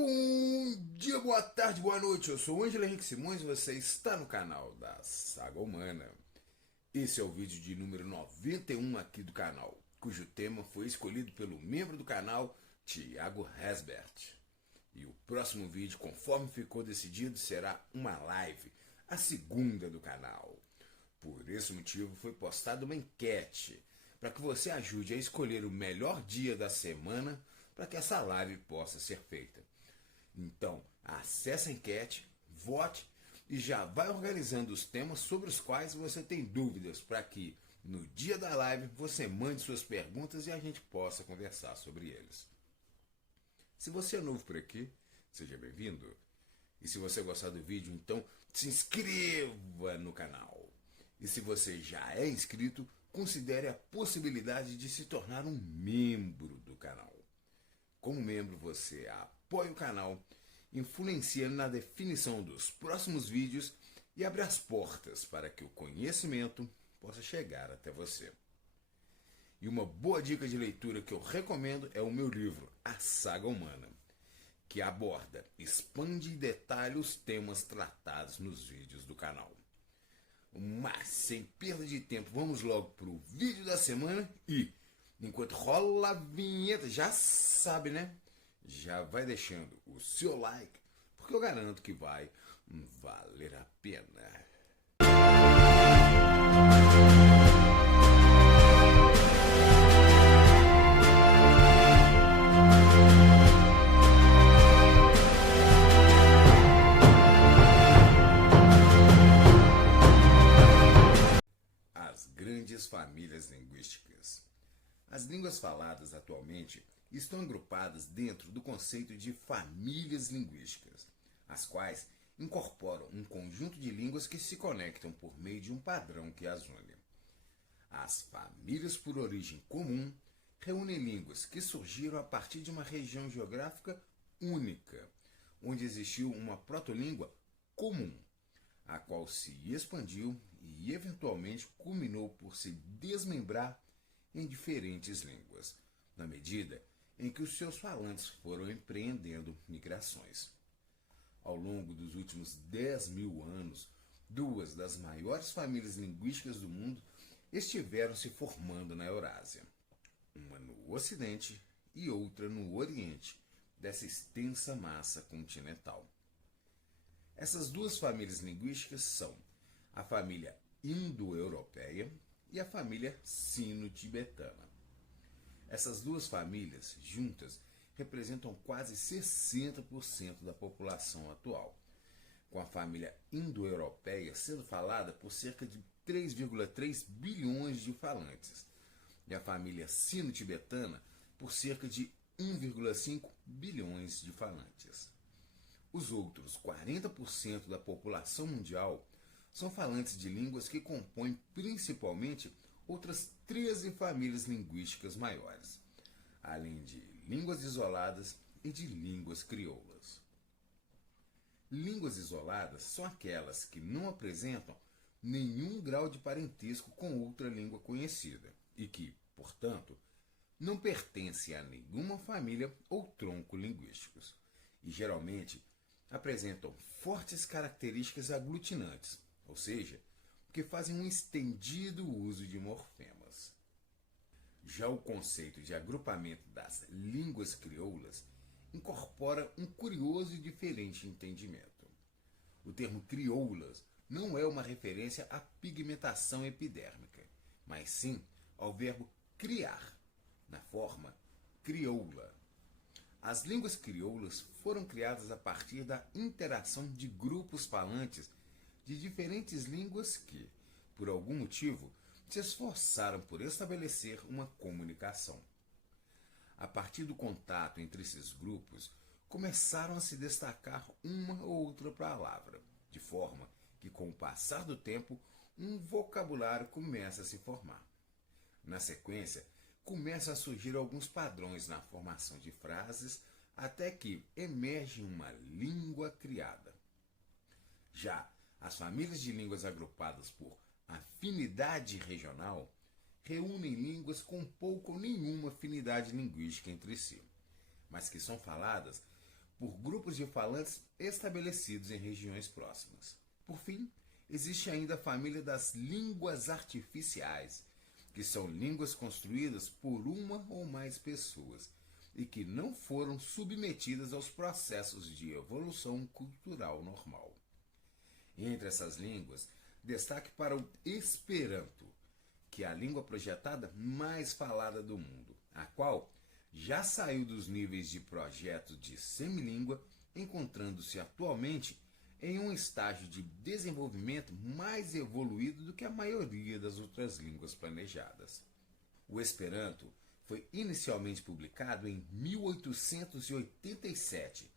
Bom dia, boa tarde, boa noite. Eu sou o Ângelo Henrique Simões e você está no canal da Saga Humana. Esse é o vídeo de número 91 aqui do canal, cujo tema foi escolhido pelo membro do canal, Thiago Hesbert. E o próximo vídeo, conforme ficou decidido, será uma live, a segunda do canal. Por esse motivo foi postada uma enquete para que você ajude a escolher o melhor dia da semana para que essa live possa ser feita. Então, acesse a enquete, vote e já vai organizando os temas sobre os quais você tem dúvidas para que no dia da live você mande suas perguntas e a gente possa conversar sobre eles. Se você é novo por aqui, seja bem-vindo. E se você gostar do vídeo, então se inscreva no canal. E se você já é inscrito, considere a possibilidade de se tornar um membro do canal. Como membro, você apoia o canal, influencia na definição dos próximos vídeos e abre as portas para que o conhecimento possa chegar até você. E uma boa dica de leitura que eu recomendo é o meu livro, A Saga Humana, que aborda, expande e detalha os temas tratados nos vídeos do canal. Mas, sem perda de tempo, vamos logo para o vídeo da semana e, enquanto rola a vinheta, já sabe, né? Já vai deixando o seu like, porque eu garanto que vai valer a pena. As grandes famílias linguísticas. As línguas faladas atualmente estão agrupadas dentro do conceito de famílias linguísticas, as quais incorporam um conjunto de línguas que se conectam por meio de um padrão que as une. As famílias por origem comum reúnem línguas que surgiram a partir de uma região geográfica única, onde existiu uma protolíngua comum, a qual se expandiu e eventualmente culminou por se desmembrar em diferentes línguas, na medida em que os seus falantes foram empreendendo migrações. Ao longo dos últimos 10.000 anos, duas das maiores famílias linguísticas do mundo estiveram se formando na Eurásia, uma no Ocidente e outra no Oriente dessa extensa massa continental. Essas duas famílias linguísticas são a família indo-europeia e a família sino-tibetana. Essas duas famílias, juntas, representam quase 60% da população atual, com a família indo-europeia sendo falada por cerca de 3,3 bilhões de falantes, e a família sino-tibetana por cerca de 1,5 bilhões de falantes. Os outros 40% da população mundial são falantes de línguas que compõem principalmente outras 13 famílias linguísticas maiores, além de línguas isoladas e de línguas crioulas. Línguas isoladas são aquelas que não apresentam nenhum grau de parentesco com outra língua conhecida e que, portanto, não pertencem a nenhuma família ou tronco linguísticos e geralmente apresentam fortes características aglutinantes, ou seja, que fazem um estendido uso de morfemas. Já o conceito de agrupamento das línguas crioulas incorpora um curioso e diferente entendimento. O termo crioulas não é uma referência à pigmentação epidérmica, mas sim ao verbo criar, na forma crioula. As línguas crioulas foram criadas a partir da interação de grupos falantes de diferentes línguas que, por algum motivo, se esforçaram por estabelecer uma comunicação. A partir do contato entre esses grupos, começaram a se destacar uma ou outra palavra, de forma que, com o passar do tempo, um vocabulário começa a se formar. Na sequência, começam a surgir alguns padrões na formação de frases, até que emerge uma língua criada. Já as famílias de línguas agrupadas por afinidade regional reúnem línguas com pouco ou nenhuma afinidade linguística entre si, mas que são faladas por grupos de falantes estabelecidos em regiões próximas. Por fim, existe ainda a família das línguas artificiais, que são línguas construídas por uma ou mais pessoas e que não foram submetidas aos processos de evolução cultural normal. Entre essas línguas, destaque para o Esperanto, que é a língua projetada mais falada do mundo, a qual já saiu dos níveis de projeto de semilíngua, encontrando-se atualmente em um estágio de desenvolvimento mais evoluído do que a maioria das outras línguas planejadas. O Esperanto foi inicialmente publicado em 1887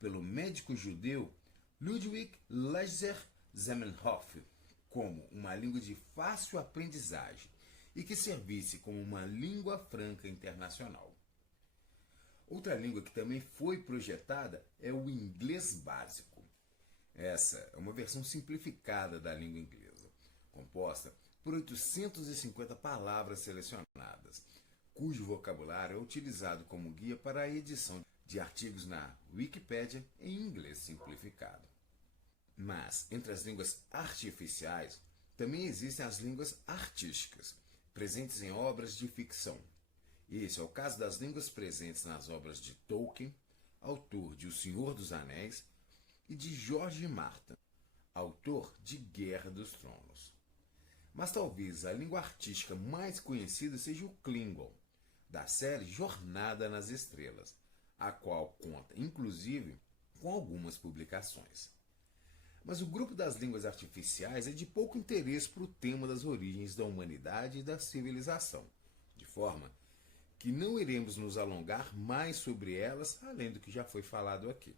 pelo médico judeu Ludwig Leser Zamenhof como uma língua de fácil aprendizagem e que servisse como uma língua franca internacional. Outra língua que também foi projetada é o inglês básico. Essa é uma versão simplificada da língua inglesa, composta por 850 palavras selecionadas, cujo vocabulário é utilizado como guia para a edição de artigos na Wikipédia em inglês simplificado. Mas, entre as línguas artificiais, também existem as línguas artísticas, presentes em obras de ficção. Esse é o caso das línguas presentes nas obras de Tolkien, autor de O Senhor dos Anéis, e de George Martin, autor de Guerra dos Tronos. Mas talvez a língua artística mais conhecida seja o Klingon, da série Jornada nas Estrelas, a qual conta, inclusive, com algumas publicações. Mas o grupo das línguas artificiais é de pouco interesse para o tema das origens da humanidade e da civilização, de forma que não iremos nos alongar mais sobre elas, além do que já foi falado aqui.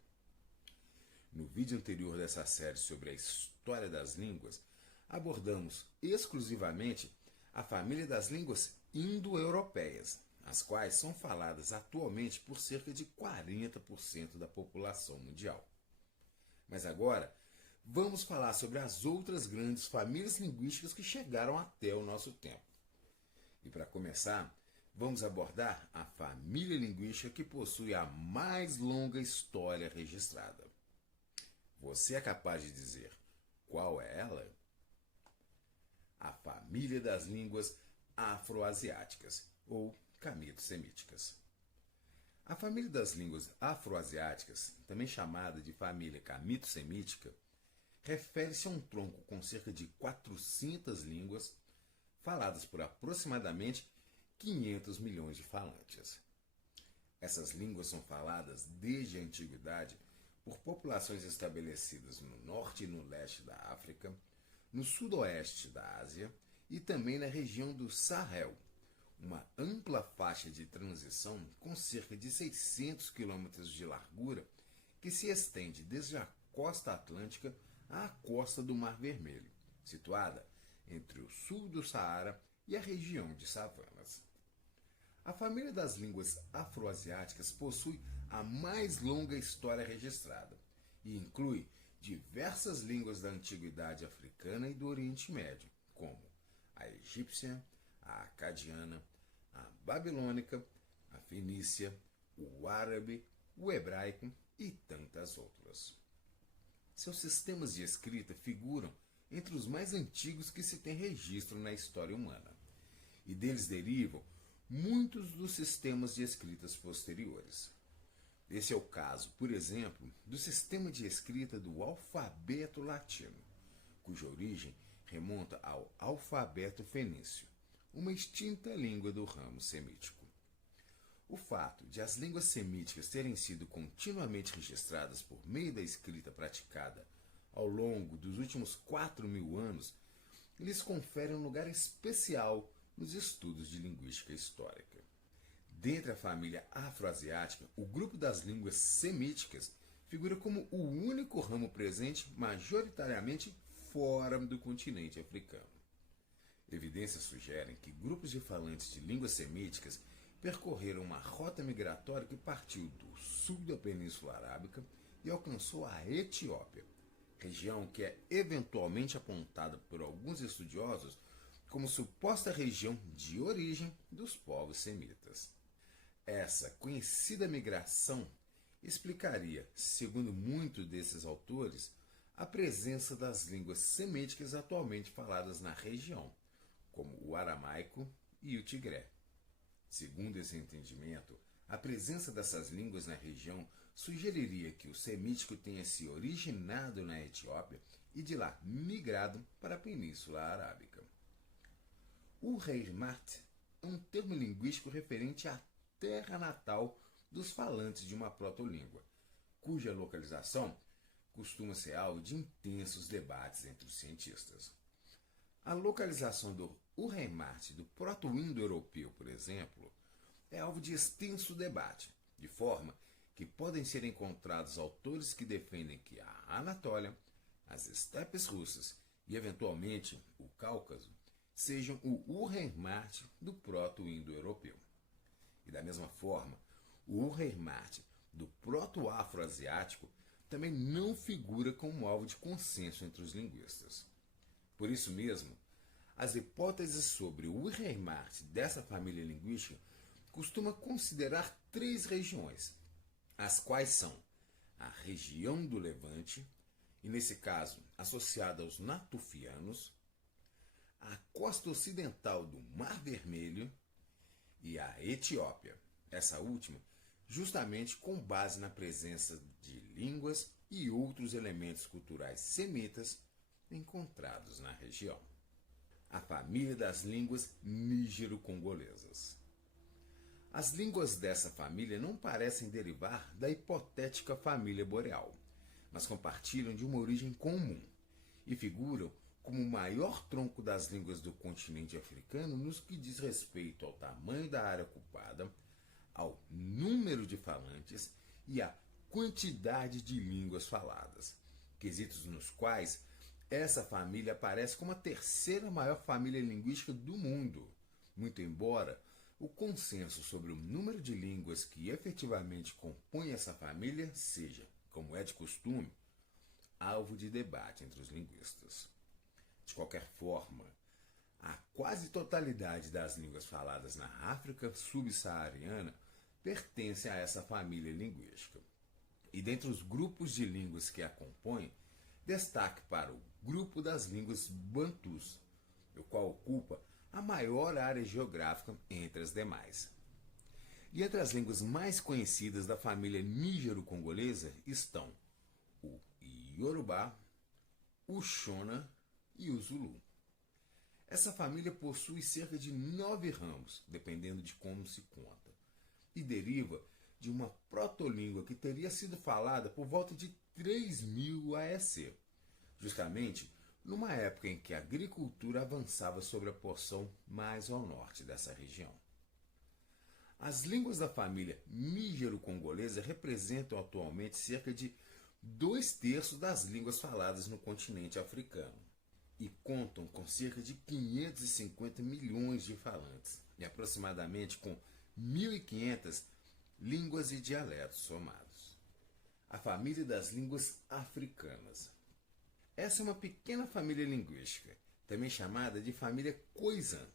No vídeo anterior dessa série sobre a história das línguas, abordamos exclusivamente a família das línguas indo-europeias, as quais são faladas atualmente por cerca de 40% da população mundial. Mas agora, vamos falar sobre as outras grandes famílias linguísticas que chegaram até o nosso tempo. E para começar, vamos abordar a família linguística que possui a mais longa história registrada. Você é capaz de dizer qual é ela? A família das línguas afroasiáticas, ou camito-semíticas. A família das línguas afroasiáticas, também chamada de família camito-semítica, refere-se a um tronco com cerca de 400 línguas, faladas por aproximadamente 500 milhões de falantes. Essas línguas são faladas desde a antiguidade por populações estabelecidas no norte e no leste da África, no sudoeste da Ásia e também na região do Sahel, uma ampla faixa de transição com cerca de 600 quilômetros de largura que se estende desde a costa atlântica à costa do Mar Vermelho, situada entre o sul do Saara e a região de savanas. A família das línguas afroasiáticas possui a mais longa história registrada e inclui diversas línguas da antiguidade africana e do Oriente Médio, como a egípcia, a acadiana, a babilônica, a fenícia, o árabe, o hebraico e tantas outras. Seus sistemas de escrita figuram entre os mais antigos que se tem registro na história humana, e deles derivam muitos dos sistemas de escritas posteriores. Esse é o caso, por exemplo, do sistema de escrita do alfabeto latino, cuja origem remonta ao alfabeto fenício, uma extinta língua do ramo semítico. O fato de as línguas semíticas terem sido continuamente registradas por meio da escrita praticada ao longo dos últimos 4.000 anos lhes confere um lugar especial nos estudos de linguística histórica. Dentre a família afroasiática, o grupo das línguas semíticas figura como o único ramo presente majoritariamente fora do continente africano. Evidências sugerem que grupos de falantes de línguas semíticas percorreram uma rota migratória que partiu do sul da Península Arábica e alcançou a Etiópia, região que é eventualmente apontada por alguns estudiosos como suposta região de origem dos povos semitas. Essa conhecida migração explicaria, segundo muitos desses autores, a presença das línguas semíticas atualmente faladas na região, como o aramaico e o tigré. Segundo esse entendimento, a presença dessas línguas na região sugeriria que o semítico tenha se originado na Etiópia e de lá migrado para a Península Arábica. O Urheimat é um termo linguístico referente à terra natal dos falantes de uma protolíngua, cuja localização costuma ser alvo de intensos debates entre os cientistas. A localização do Urheimat do proto-indo-europeu, por exemplo, é alvo de extenso debate, de forma que podem ser encontrados autores que defendem que a Anatólia, as estepes russas e, eventualmente, o Cáucaso sejam o Urheimat do proto-indo-europeu. E da mesma forma, o Urheimat do proto-afroasiático também não figura como alvo de consenso entre os linguistas. Por isso mesmo, as hipóteses sobre o Urheimat dessa família linguística costumam considerar três regiões, as quais são a região do Levante, e nesse caso associada aos natufianos, a costa ocidental do Mar Vermelho e a Etiópia, essa última justamente com base na presença de línguas e outros elementos culturais semitas encontrados na região. A família das línguas nígero-congolesas. As línguas dessa família não parecem derivar da hipotética família boreal, mas compartilham de uma origem comum e figuram como o maior tronco das línguas do continente africano nos que diz respeito ao tamanho da área ocupada, ao número de falantes e à quantidade de línguas faladas, quesitos nos quais essa família aparece como a terceira maior família linguística do mundo, muito embora o consenso sobre o número de línguas que efetivamente compõem essa família seja, como é de costume, alvo de debate entre os linguistas. De qualquer forma, a quase totalidade das línguas faladas na África subsaariana pertence a essa família linguística. E dentre os grupos de línguas que a compõem, destaque para o grupo das línguas bantus, o qual ocupa a maior área geográfica entre as demais. E entre as línguas mais conhecidas da família nígero-congolesa estão o Yorubá, o Shona e o Zulu. Essa família possui cerca de 9 ramos, dependendo de como se conta, e deriva de uma protolíngua que teria sido falada por volta de 3000 AEC, justamente numa época em que a agricultura avançava sobre a porção mais ao norte dessa região. As línguas da família nígero-congolesa representam atualmente cerca de 2/3 das línguas faladas no continente africano e contam com cerca de 550 milhões de falantes e aproximadamente com 1.500 línguas e dialetos somados. A família das línguas africanas. Essa é uma pequena família linguística, também chamada de família Khoisan,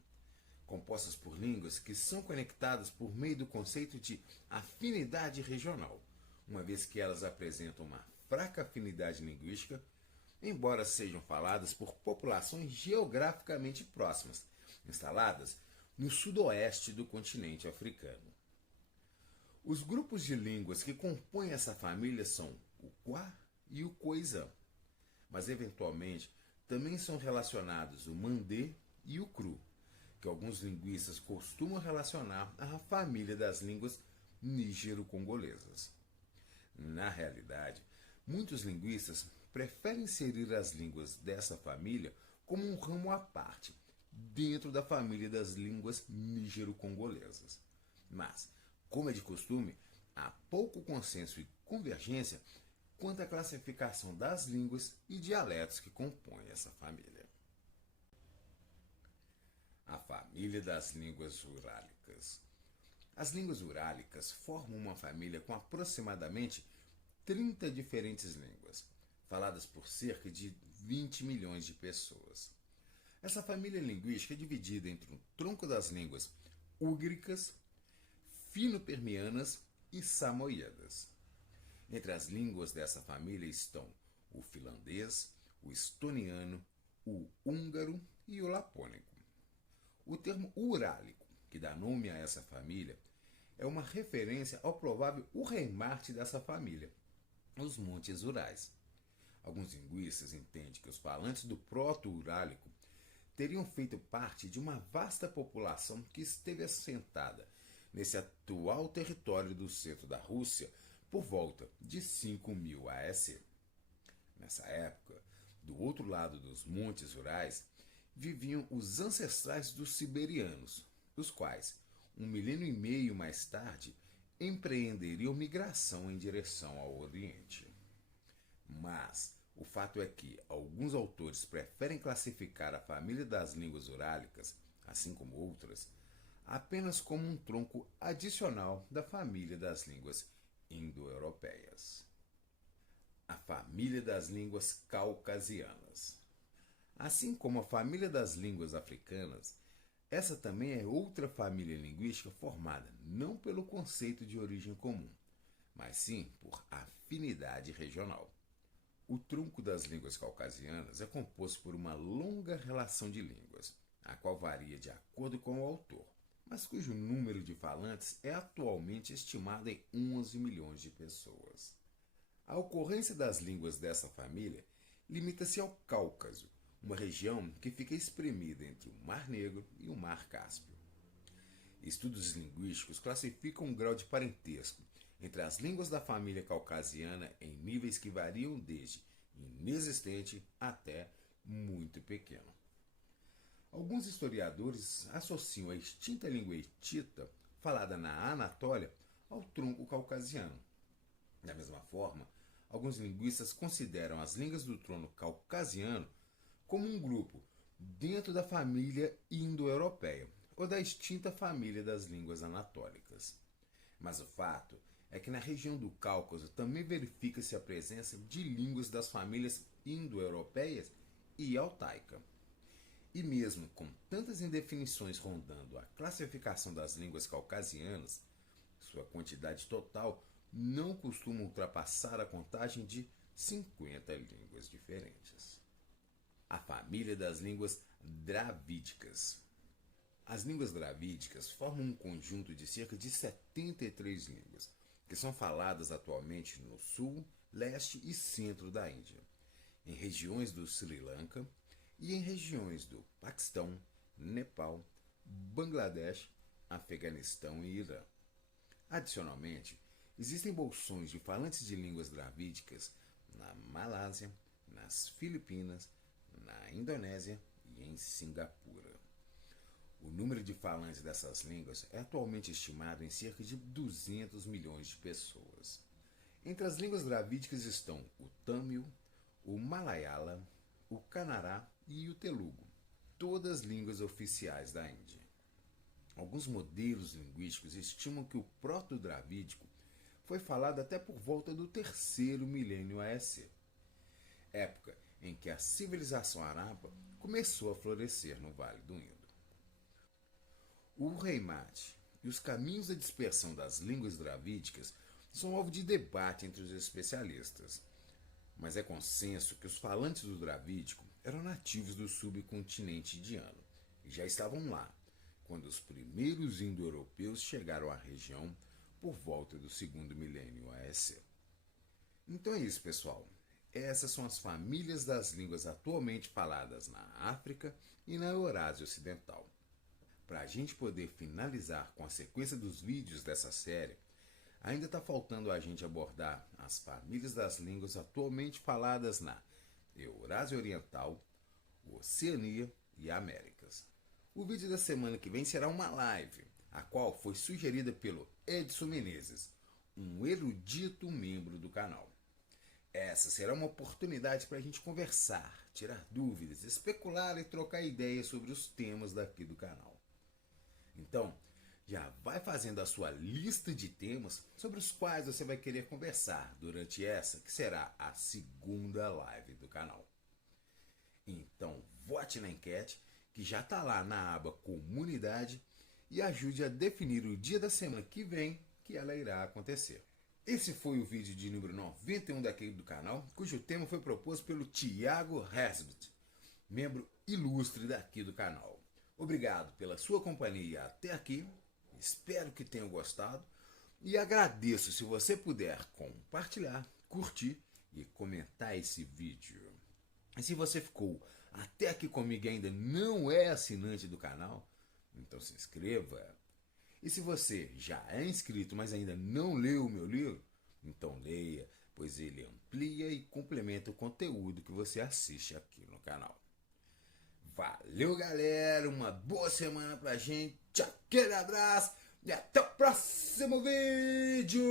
compostas por línguas que são conectadas por meio do conceito de afinidade regional, uma vez que elas apresentam uma fraca afinidade linguística, embora sejam faladas por populações geograficamente próximas, instaladas no sudoeste do continente africano. Os grupos de línguas que compõem essa família são o Kwa e o Khoisan, mas eventualmente também são relacionados o Mandé e o Kru, que alguns linguistas costumam relacionar à família das línguas nígero-congolesas. Na realidade, muitos linguistas preferem inserir as línguas dessa família como um ramo à parte, dentro da família das línguas nígero-congolesas. Mas, como é de costume, há pouco consenso e convergência quanto à classificação das línguas e dialetos que compõem essa família. A família das línguas urálicas. As línguas urálicas formam uma família com aproximadamente 30 diferentes línguas, faladas por cerca de 20 milhões de pessoas. Essa família linguística é dividida entre o tronco das línguas úgricas, fino-permianas e samoiedas. Entre as línguas dessa família estão o finlandês, o estoniano, o húngaro e o lapônico. O termo urálico, que dá nome a essa família, é uma referência ao provável Urheimarte dessa família, os Montes Urais. Alguns linguistas entendem que os falantes do proto-urálico teriam feito parte de uma vasta população que esteve assentada nesse atual território do centro da Rússia por volta de 5000 AS. Nessa época, do outro lado dos Montes Urais, viviam os ancestrais dos siberianos, os quais, 1,5 milênio mais tarde, empreenderiam migração em direção ao Oriente. Mas o fato é que alguns autores preferem classificar a família das línguas urálicas, assim como outras, apenas como um tronco adicional da família das línguas indo-europeias. A família das línguas caucasianas. Assim como a família das línguas africanas, essa também é outra família linguística formada não pelo conceito de origem comum, mas sim por afinidade regional. O tronco das línguas caucasianas é composto por uma longa relação de línguas, a qual varia de acordo com o autor, mas cujo número de falantes é atualmente estimado em 11 milhões de pessoas. A ocorrência das línguas dessa família limita-se ao Cáucaso, uma região que fica espremida entre o Mar Negro e o Mar Cáspio. Estudos linguísticos classificam o grau de parentesco entre as línguas da família caucasiana em níveis que variam desde inexistente até muito pequeno. Alguns historiadores associam a extinta língua hitita, falada na Anatólia, ao tronco caucasiano. Da mesma forma, alguns linguistas consideram as línguas do trono caucasiano como um grupo dentro da família indo-europeia ou da extinta família das línguas anatólicas. Mas o fato é que na região do Cáucaso também verifica-se a presença de línguas das famílias indo-europeias e altaica. E mesmo com tantas indefinições rondando a classificação das línguas caucasianas, sua quantidade total não costuma ultrapassar a contagem de 50 línguas diferentes. A família das línguas dravídicas. As línguas dravídicas formam um conjunto de cerca de 73 línguas, que são faladas atualmente no sul, leste e centro da Índia, em regiões do Sri Lanka e em regiões do Paquistão, Nepal, Bangladesh, Afeganistão e Irã. Adicionalmente, existem bolsões de falantes de línguas dravídicas na Malásia, nas Filipinas, na Indonésia e em Singapura. O número de falantes dessas línguas é atualmente estimado em cerca de 200 milhões de pessoas. Entre as línguas dravídicas estão o Tâmil, o Malayala, o Kannada e o Telugu, todas línguas oficiais da Índia. Alguns modelos linguísticos estimam que o proto-dravídico foi falado até por volta do 3º milênio AEC, época em que a civilização Harappa começou a florescer no Vale do Indo. O Urheimate e os caminhos da dispersão das línguas dravídicas são alvo de debate entre os especialistas, mas é consenso que os falantes do dravídico eram nativos do subcontinente indiano e já estavam lá quando os primeiros indo-europeus chegaram à região por volta do 2º milênio AEC. Então é isso, pessoal. Essas são as famílias das línguas atualmente faladas na África e na Eurásia Ocidental. Para a gente poder finalizar com a sequência dos vídeos dessa série, ainda está faltando a gente abordar as famílias das línguas atualmente faladas na Eurásia Oriental, Oceania e Américas. O vídeo da semana que vem será uma live, a qual foi sugerida pelo Edson Menezes, um erudito membro do canal. Essa será uma oportunidade para a gente conversar, tirar dúvidas, especular e trocar ideias sobre os temas daqui do canal. Então, já vai fazendo a sua lista de temas sobre os quais você vai querer conversar durante essa, que será a segunda live do canal. Então, vote na enquete, que já está lá na aba Comunidade, e ajude a definir o dia da semana que vem que ela irá acontecer. Esse foi o vídeo de número 91 daqui do canal, cujo tema foi proposto pelo Thiago Hesbit, membro ilustre daqui do canal. Obrigado pela sua companhia até aqui, espero que tenham gostado e agradeço se você puder compartilhar, curtir e comentar esse vídeo. E se você ficou até aqui comigo e ainda não é assinante do canal, então se inscreva. E se você já é inscrito, mas ainda não leu o meu livro, então leia, pois ele amplia e complementa o conteúdo que você assiste aqui no canal. Valeu, galera, uma boa semana pra gente, aquele abraço e até o próximo vídeo!